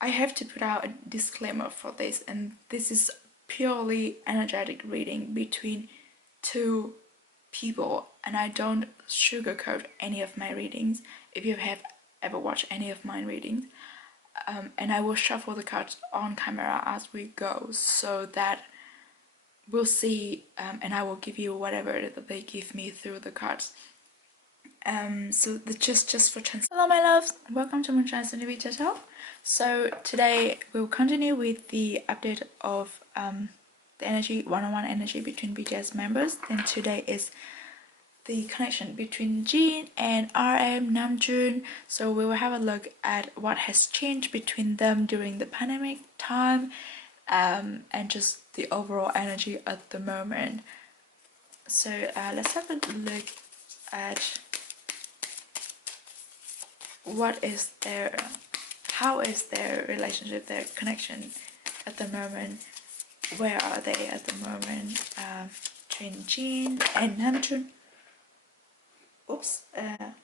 I have to put out a disclaimer for this, and this is purely energetic reading between two people, and I don't sugarcoat any of my readings. If you have ever watched any of my readings, and I will shuffle the cards on camera as we go, so that we'll see, and I will give you whatever that they give me through the cards. So just for chance. Hello my loves, welcome to MoonChild Serendipity Tarot. So today we'll continue with the update of the energy, one-on-one energy between BTS members. Then today is the connection between JIN and RM, Namjoon. So we will have a look at what has changed between them during the pandemic time, and just the overall energy at the moment. So let's have a look at how is their relationship, their connection at the moment, where are they at the moment, between JIN and Namjoon. Oops,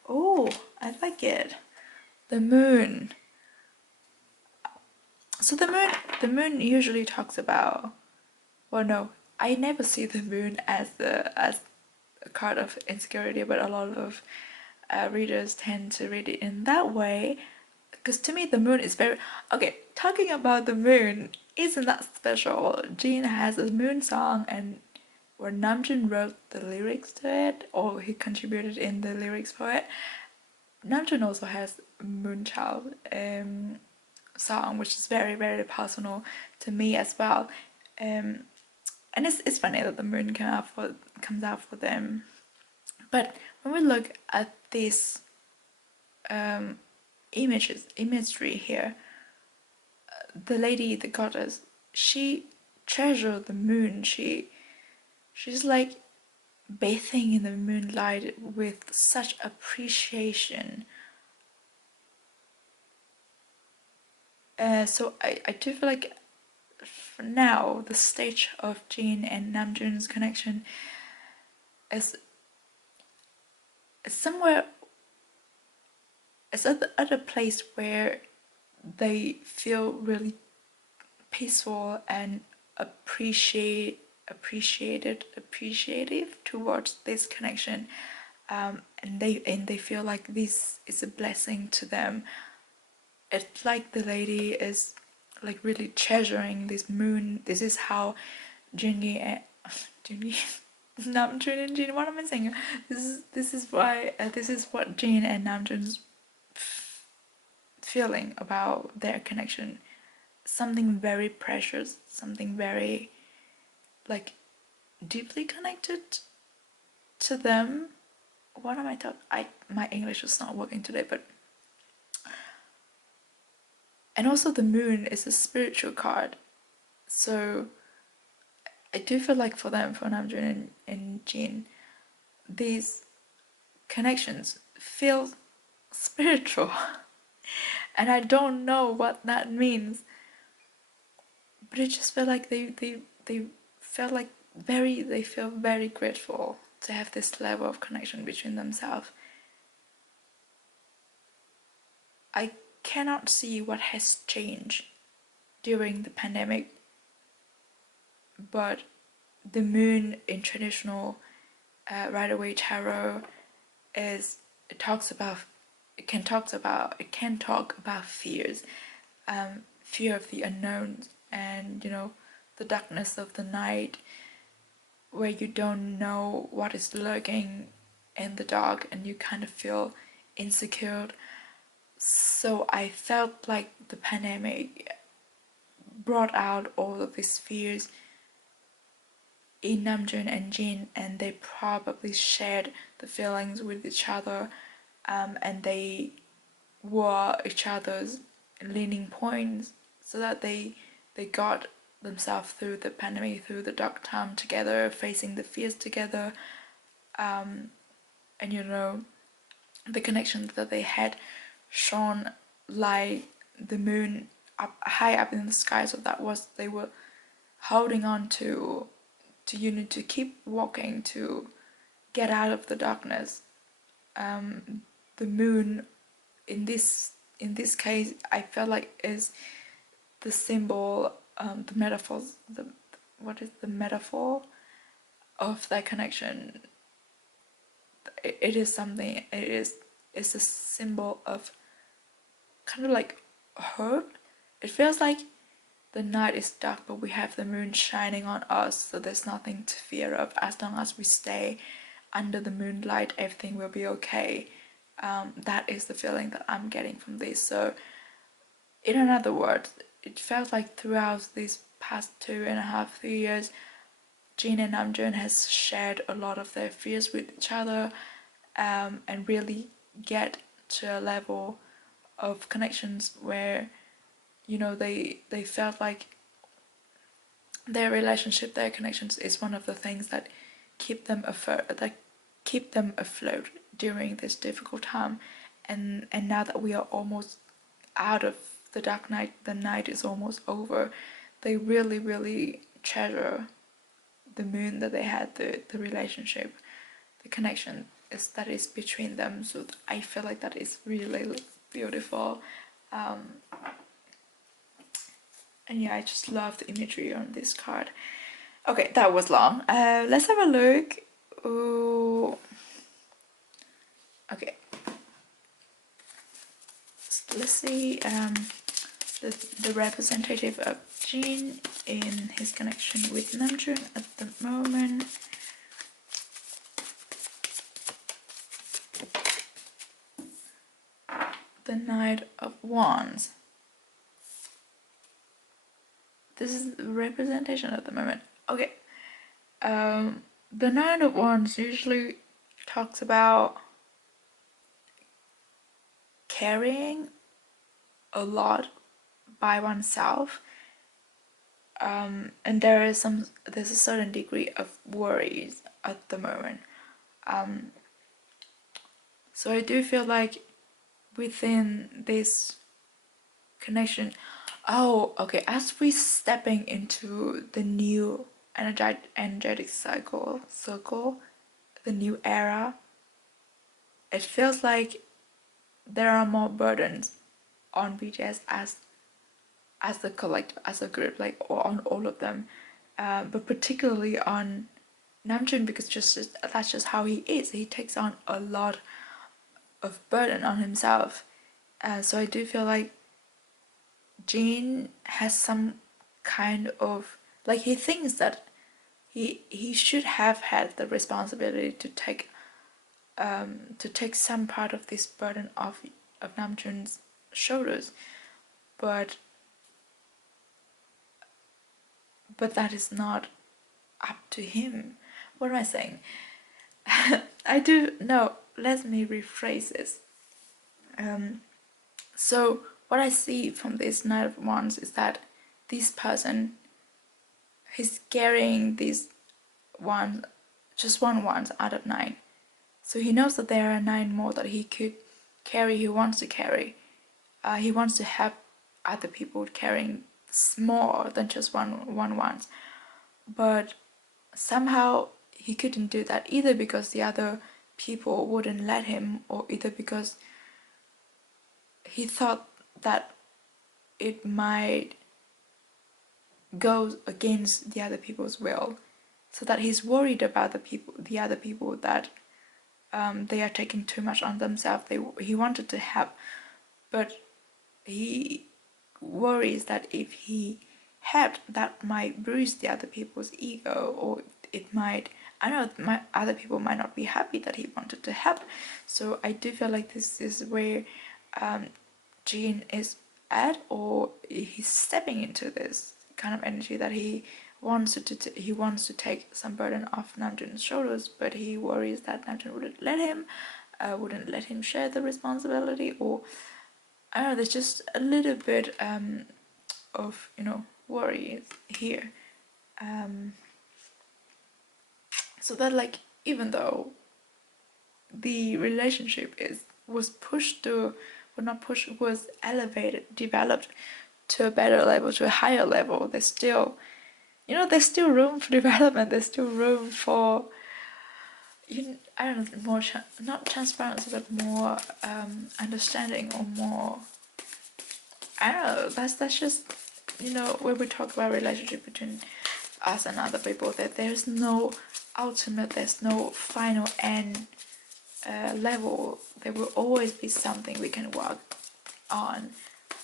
oh, I like it. The moon. So the moon usually talks about, well no, I never see the moon as a card of insecurity, but a lot of readers tend to read it in that way, because to me the moon is very okay. Talking about the moon isn't that special. JIN has a moon song, and where Namjoon wrote the lyrics to it, or he contributed in the lyrics for it. Namjoon also has MoonChild song, which is very, very personal to me as well. And it's funny that the moon comes out for them. But when we look at this imagery here, the lady, the goddess, she treasured the moon. She's like bathing in the moonlight with such appreciation. So I do feel like for now the stage of JIN and Namjoon's connection is somewhere, it's at a place where they feel really peaceful and appreciative towards this connection, and they feel like this is a blessing to them. It's like the lady is like really treasuring this moon. This is how Namjoon and JIN. What am I saying? This is what JIN and Namjoon's feeling about their connection. Something very precious, something very like deeply connected to them. What am I talking? My English is not working today, but and also the moon is a spiritual card, so I do feel like for them, for Namjoon and JIN, these connections feel spiritual. And I don't know what that means, but it just felt like they felt like they feel very grateful to have this level of connection between themselves. I cannot see what has changed during the pandemic, but the moon in traditional Rider-Waite tarot is it can talk about fears, fear of the unknown, and the darkness of the night, where you don't know what is lurking in the dark and you kind of feel insecure. So I felt like the pandemic brought out all of these fears in Namjoon and JIN, and they probably shared the feelings with each other, and they were each other's leaning points, so that they got themselves through the pandemic, through the dark time together, facing the fears together, and the connections that they had shone like the moon up high up in the sky. So that was, they were holding on to keep walking, to get out of the darkness. The moon in this case, I felt like is the symbol, the metaphors, what is the metaphor of that connection? It is something, it's a symbol of kind of like hope. It feels like the night is dark, but we have the moon shining on us, so there's nothing to fear of. As long as we stay under the moonlight, everything will be okay. That is the feeling that I'm getting from this. So in other words, it felt like throughout these past 2.5, 3 years, Jin and Namjoon has shared a lot of their fears with each other, and really get to a level of connections where, you know, they felt like their relationship, their connections is one of the things that keep them afloat during this difficult time. And now that we are almost out of the dark night, the night is almost over, they really treasure the moon that they had, the relationship, the connection that is between them. So I feel like that is really beautiful. And yeah, I just love the imagery on this card. Okay, that was long. Let's have a look. Ooh. Okay. Let's see the representative of Jin in his connection with Namjoon at the moment. The Knight of Wands. This is the representation at the moment. Okay. The Knight of Wands usually talks about carrying a lot by oneself, and there's a certain degree of worries at the moment. So I do feel like within this connection, as we stepping into the new energetic circle, the new era, it feels like there are more burdens on BTS as the collective, as a group, like, or on all of them, but particularly on Namjoon, because that's just how he is. He takes on a lot of burden on himself. So I do feel like Jin has some kind of, like, he thinks that he should have had the responsibility to take some part of this burden of Namjoon's shoulders, but that is not up to him. What am I saying? I do no. Let me rephrase this. So what I see from this Knight of Wands is that this person, he's carrying these just one wands out of 9. So he knows that there are 9 more that he could carry. He wants to carry. He wants to help other people carrying more than just one wands. But somehow he couldn't do that, either because the other people wouldn't let him, or either because he thought that it might go against the other people's will, so that he's worried about the other people, that they are taking too much on themselves. He wanted to help, but he worries that if he helped, that might bruise the other people's ego, or it might, I know, other people might not be happy that he wanted to help. So I do feel like this is where Jin is at, or he's stepping into this kind of energy that he wants to take some burden off Namjoon's shoulders, but he worries that Namjoon wouldn't let him share the responsibility, or I don't know, there's just a little bit of, worry here. So that, like, even though the relationship was elevated, developed to a better level, to a higher level, there's still room for development. There's still room for, I don't know, more not transparency, but more understanding, or more, I don't know. That's just you know, when we talk about relationship between us and other people, that there's no ultimate, there's no final end level. There will always be something we can work on.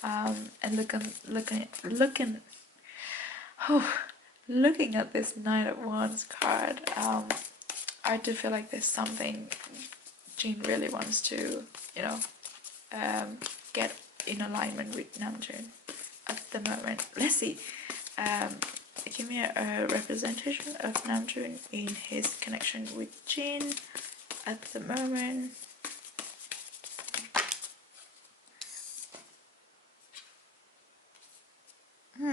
And looking at this Knight of Wands card, I do feel like there's something Jin really wants to, you know, get in alignment with Namjoon at the moment. Let's see. Give me a representation of Namjoon in his connection with Jin at the moment. We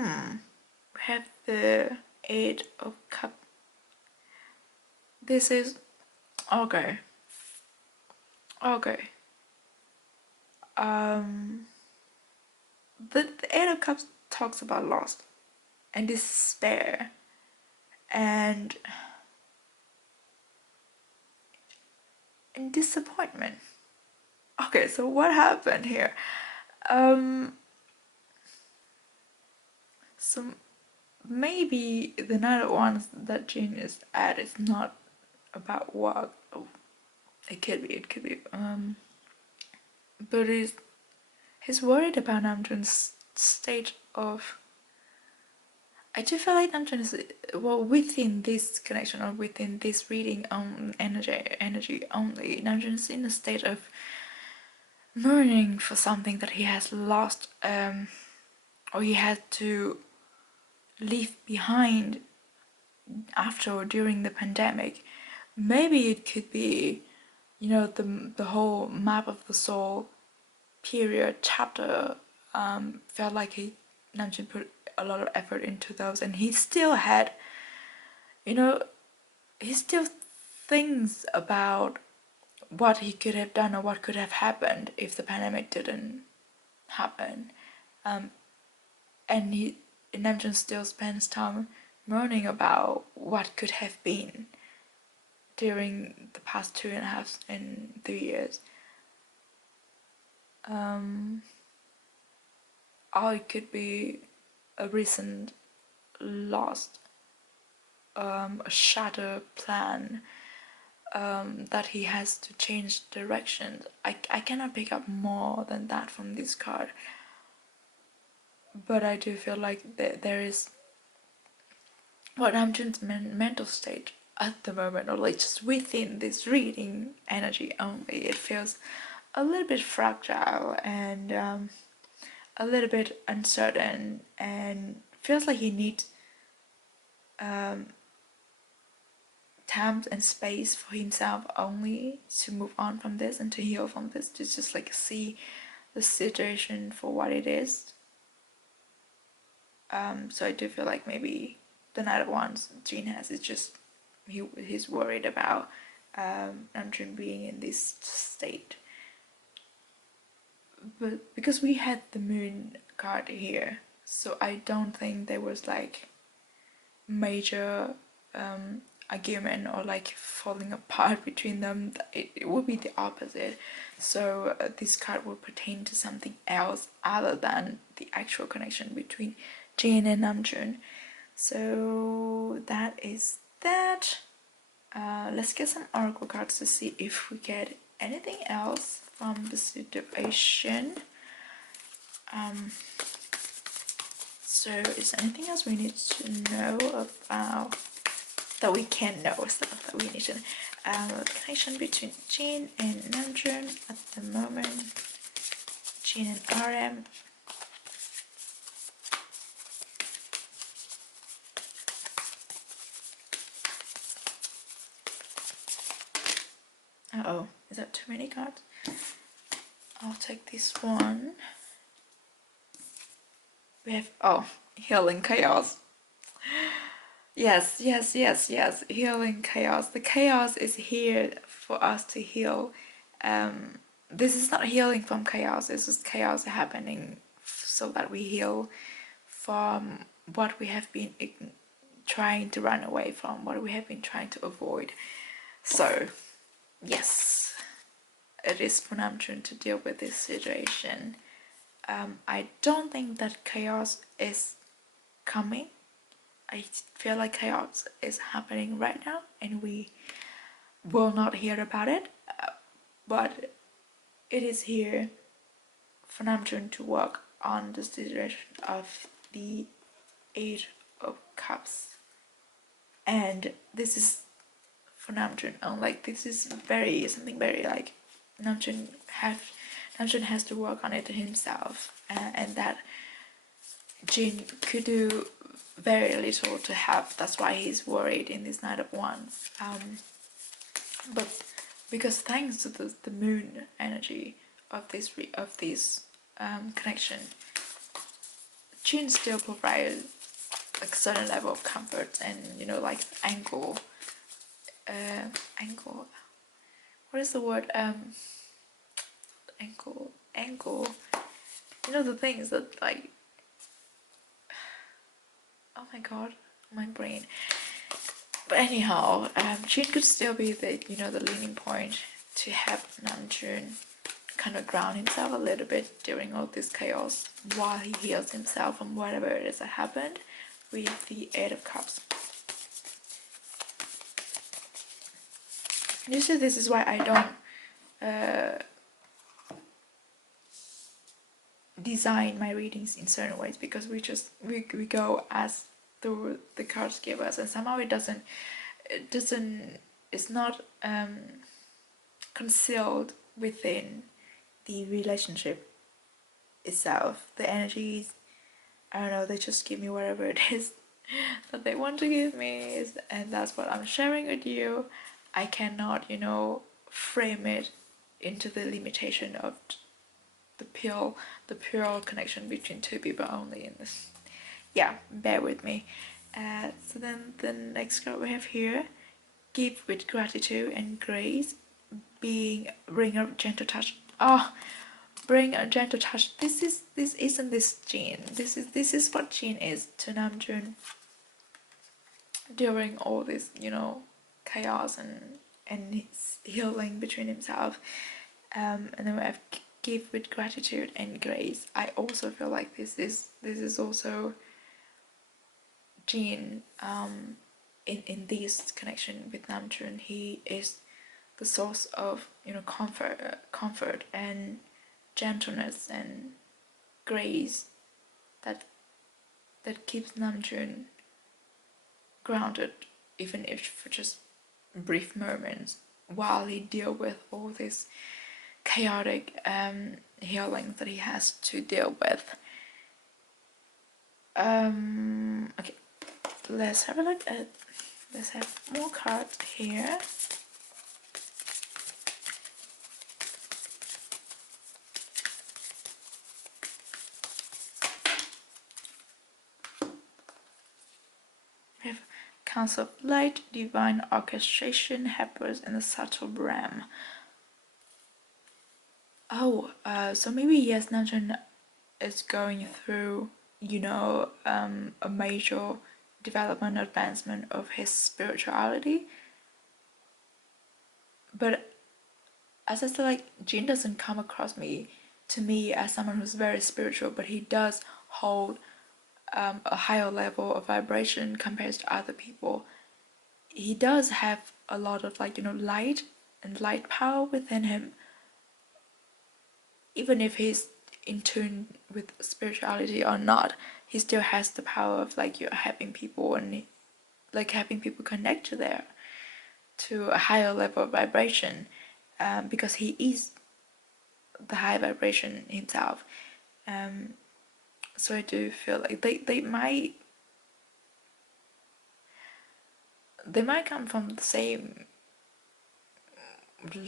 have the 8 of Cups. This is okay. The 8 of Cups talks about loss and despair and disappointment. Okay, so what happened here? So maybe the Knight of Wands that Jin is at is not about work. Oh, it could be. But he's worried about Namjoon's state of. I do feel like Namjoon is, well, within this connection or within this reading energy only, Namjoon is in a state of mourning for something that he has lost, or he had to leave behind after or during the pandemic. Maybe it could be, you know, the whole map of the soul period chapter. Felt like Namjoon put a lot of effort into those, and he still had, you know, he still thinks about what he could have done or what could have happened if the pandemic didn't happen. And Namjoon still spends time mourning about what could have been during the past 2.5 and 3 years. Or it could be a recent lost, a shattered plan, that he has to change direction. I cannot pick up more than that from this card, but I do feel like there is what Namjoon's mental state at the moment, or like just within this reading energy only, it feels a little bit fragile and a little bit uncertain, and feels like he needs time and space for himself only to move on from this and to heal from this, to just like see the situation for what it is. So I do feel like maybe the Knight of Wands Jin has is just he's worried about Namjoon being in this state. But because we had the Moon card here, so I don't think there was like major argument or like falling apart between them. It would be the opposite. So this card will pertain to something else other than the actual connection between Jin and Namjoon. So that is that. Let's get some oracle cards to see if we get anything else from the situation. So is there anything else we need to know about, that we can know, stuff that we need to know? Connection between Jin and Namjoon at the moment. Jin and RM. Uh-oh, is that too many cards? I'll take this one. We have, oh, healing chaos. Yes, healing chaos. The chaos is here for us to heal. This is not healing from chaos, it's just chaos happening so that we heal from what we have been trying to run away from, what we have been trying to avoid. So, yes, it is for Namjoon to deal with this situation. I don't think that chaos is coming. I feel like chaos is happening right now, and we will not hear about it, but it is here for Namjoon to work on the situation of the Eight of Cups. And this is for Namjoon, like this is something very like Namjoon has to work on it himself, and that Jin could do very little to help. That's why he's worried in this Knight of Wands. But because thanks to the moon energy of this connection, Jin still provides like certain level of comfort and like angle. What is the word? Angle. The things that like. Oh my god, my brain. But anyhow, Jin could still be the the leaning point to help Namjoon kind of ground himself a little bit during all this chaos while he heals himself from whatever it is that happened with the Eight of Cups. Usually this is why I don't design my readings in certain ways, because we go as the cards give us, and somehow it's not concealed within the relationship itself. The energies, I don't know, they just give me whatever it is that they want to give me, and that's what I'm sharing with you. I cannot frame it into the limitation of the pure connection between two people only in this. Yeah, bear with me. So then the next card we have here, give with gratitude and grace, bring a gentle touch. Bring a gentle touch. This isn't this Jin. This is what Jin is to Namjoon during all this chaos and his healing between himself. And then we have give with gratitude and grace. I also feel like this is also Jin in this connection with Namjoon. He is the source of comfort and gentleness and grace that keeps Namjoon grounded, even if for just brief moments, while he deals with all this chaotic healing that he has to deal with. Okay, let's have a look at. Let's have more cards here. We have Council of Light, Divine Orchestration, Helpers, and the Subtle Realm. Oh, so maybe yes, Namjoon is going through, a major development, advancement of his spirituality. But as I said, like, Jin doesn't come across to me as someone who's very spiritual, but he does hold a higher level of vibration compared to other people. He does have a lot of light and light power within him. Even if he's in tune with spirituality or not, he still has the power of helping people and helping people connect to a higher level of vibration, because he is the high vibration himself. So I do feel like they might come from the same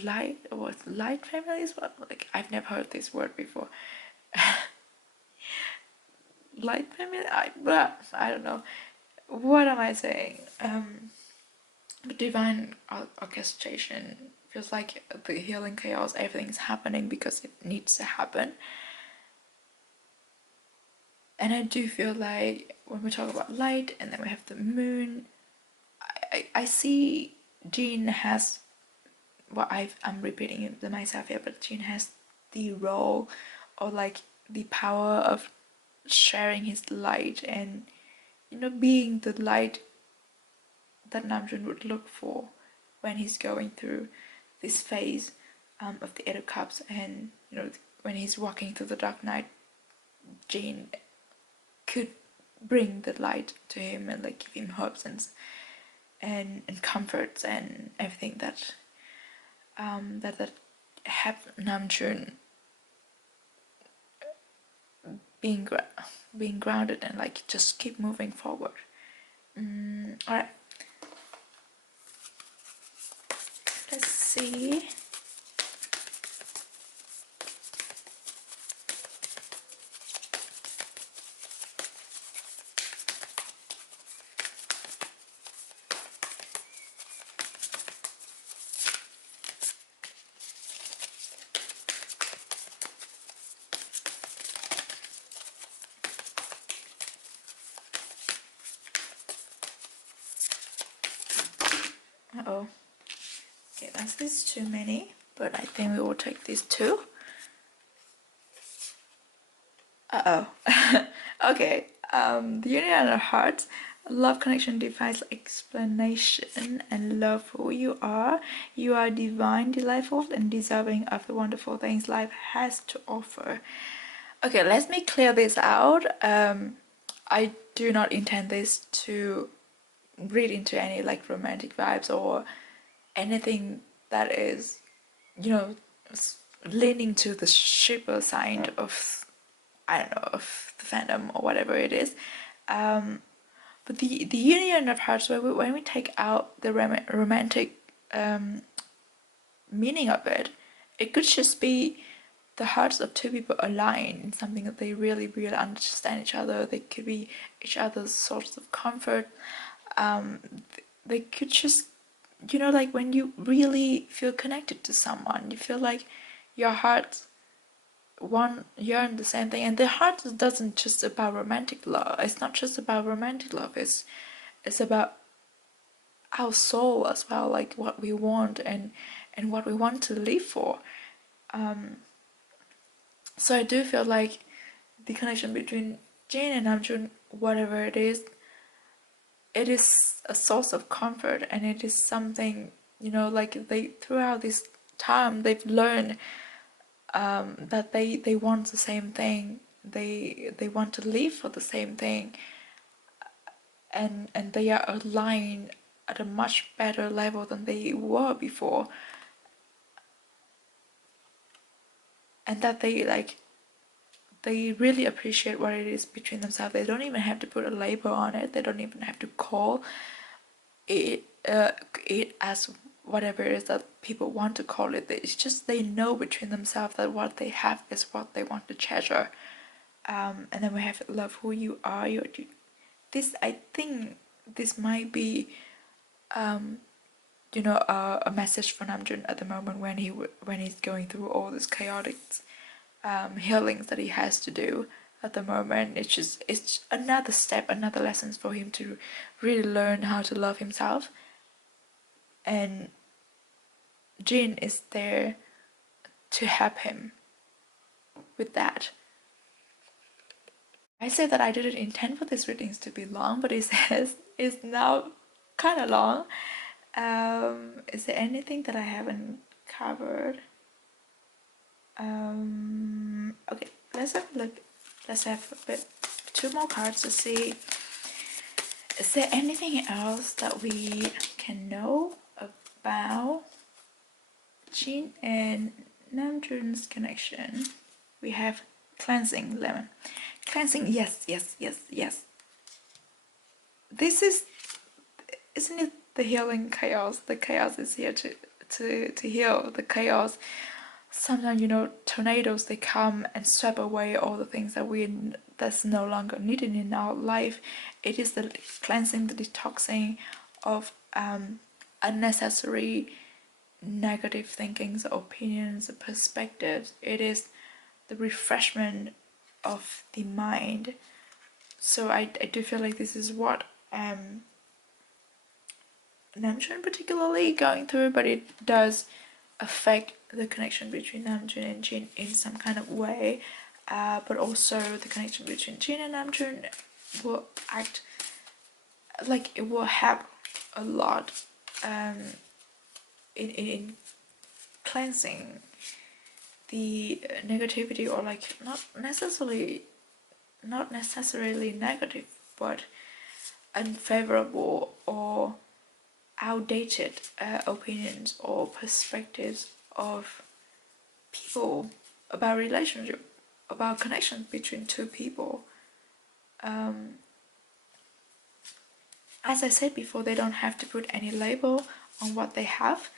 light family as well. Like, I've never heard this word before. Light family? I don't know. What am I saying? But divine orchestration feels like the healing chaos, everything's happening because it needs to happen. And I do feel like when we talk about light and then we have the moon, I see Jin has, I'm repeating it myself here, but Jin has the role or the power of sharing his light and being the light that Namjoon would look for when he's going through this phase of the Eight of Cups, and when he's walking through the dark night, Jin could bring the light to him and like give him hopes and comforts and everything that that have Namjoon being grounded and like just keep moving forward. All right, let's see. Uh-oh. Okay, that's too many, but I think we will take these two. Uh-oh. Okay, the Union of Hearts. Love connection defies explanation and love who you are. You are divine, delightful, and deserving of the wonderful things life has to offer. Okay, let me clear this out. I do not intend this to read into any like romantic vibes or anything that is, leaning to the shipper side of, I don't know, of the fandom or whatever it is. But the union of hearts, when we take out the romantic meaning of it, it could just be the hearts of two people align in something that they really, really understand each other. They could be each other's source of comfort. They could just, like when you really feel connected to someone, you feel like your hearts yearn the same thing. And the heart doesn't just about romantic love. It's not just about romantic love. It's about our soul as well, like what we want and what we want to live for. So I do feel like the connection between Jin and Namjoon, whatever it is a source of comfort, and it is something, like they throughout this time they've learned that they want the same thing. They want to live for the same thing, and they are aligned at a much better level than they were before, and that they really appreciate what it is between themselves. They don't even have to put a label on it. They don't even have to call it as whatever it is that people want to call it. It's just they know between themselves that what they have is what they want to treasure. And then we have love who you are. This, I think this might be a message for Namjoon at the moment when he's going through all this chaotic healings that he has to do at the moment. It's another step, another lessons for him to really learn how to love himself, and Jin is there to help him with that. I say that I didn't intend for these readings to be long, but it says it's now kind of long. Is there anything that I haven't covered? Okay, let's have a look. Let's have two more cards to see. Is there anything else that we can know about Jin and Namjoon's connection? We have cleansing, lemon. Cleansing, yes. This is, isn't it the healing chaos? The chaos is here to heal the chaos. Sometimes, tornadoes, they come and sweep away all the things that's no longer needed in our life. It is the cleansing, the detoxing of unnecessary negative thinkings, opinions, perspectives. It is the refreshment of the mind. So I do feel like this is what Namjoon particularly going through, but it does affect the connection between Namjoon and Jin in some kind of way, but also the connection between Jin and Namjoon will act like it will help a lot in cleansing the negativity, or like not necessarily negative, but unfavorable or outdated opinions or perspectives of people about relationship, about connection between two people. As I said before, they don't have to put any label on what they have.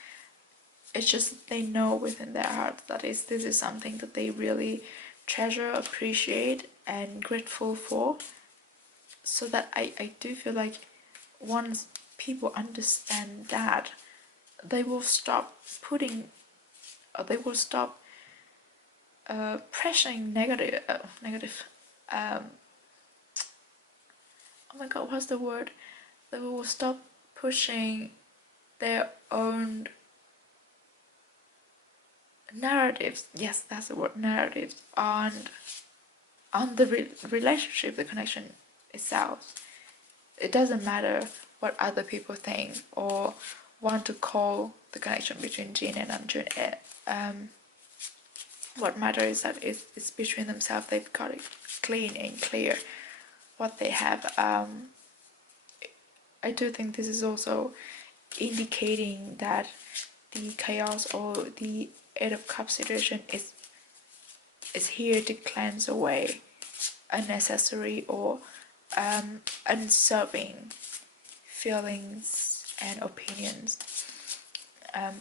It's just they know within their heart that this is something that they really treasure, appreciate, and grateful for. So that I do feel like once people understand that, they will stop putting, or they will stop pressuring negative. Oh my god, what's the word? They will stop pushing their own narratives. Yes, that's the word, narratives on the relationship, the connection itself. It doesn't matter what other people think or want to call the connection between Jin and Namjoon. What matters is that it's between themselves. They've got it clean and clear what they have. I do think this is also indicating that the chaos or the Eight of Cups situation is here to cleanse away unnecessary or unserving feelings and opinions, and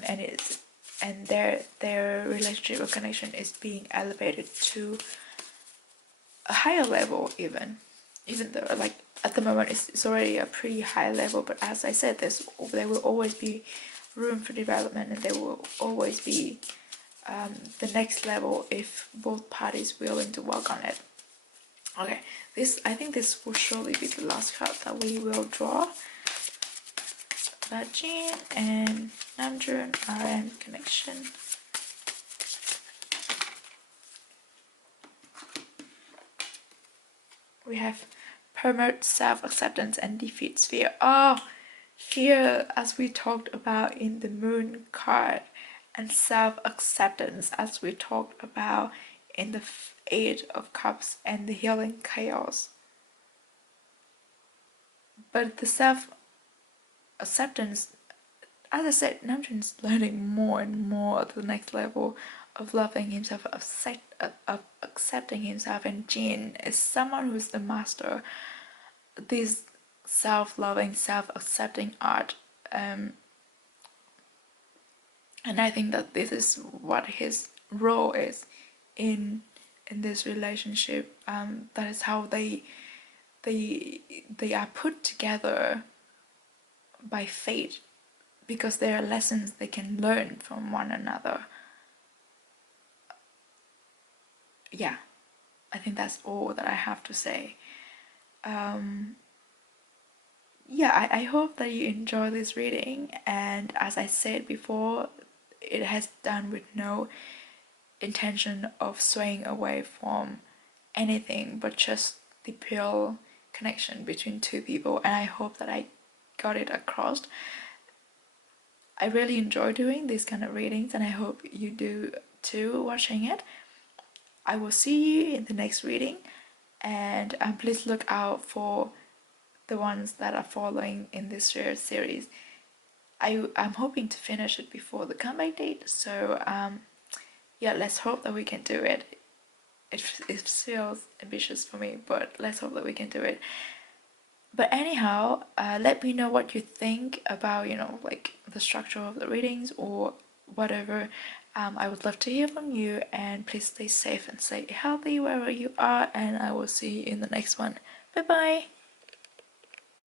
their relationship or connection is being elevated to a higher level, even though like at the moment it's already a pretty high level. But as I said, there will always be room for development, and there will always be the next level if both parties willing to work on it. Okay, I think this will surely be the last card that we will draw about Jin and Namjoon RM connection. We have promote self-acceptance and defeat fear. Oh, fear, as we talked about in the Moon card, and self-acceptance as we talked about in the Eight of Cups and the healing chaos. But the self-acceptance, as I said, Namjoon is learning more and more at the next level of loving himself, of accepting himself, and Jin is someone who's the master this self-loving, self-accepting art, and I think that this is what his role is in this relationship. That is how they are put together by fate, because there are lessons they can learn from one another. Yeah, I think that's all that I have to say. Yeah, I hope that you enjoy this reading, and as I said before, it has done with no intention of swaying away from anything but just the pure connection between two people, and I hope that I got it across. I really enjoy doing these kind of readings, and I hope you do too watching it. I will see you in the next reading, and please look out for the ones that are following in this series. I'm hoping to finish it before the comeback date, so yeah, let's hope that we can do it. It feels ambitious for me, but let's hope that we can do it. But anyhow, let me know what you think about, like the structure of the readings or whatever. I would love to hear from you, and please stay safe and stay healthy wherever you are, and I will see you in the next one. Bye bye!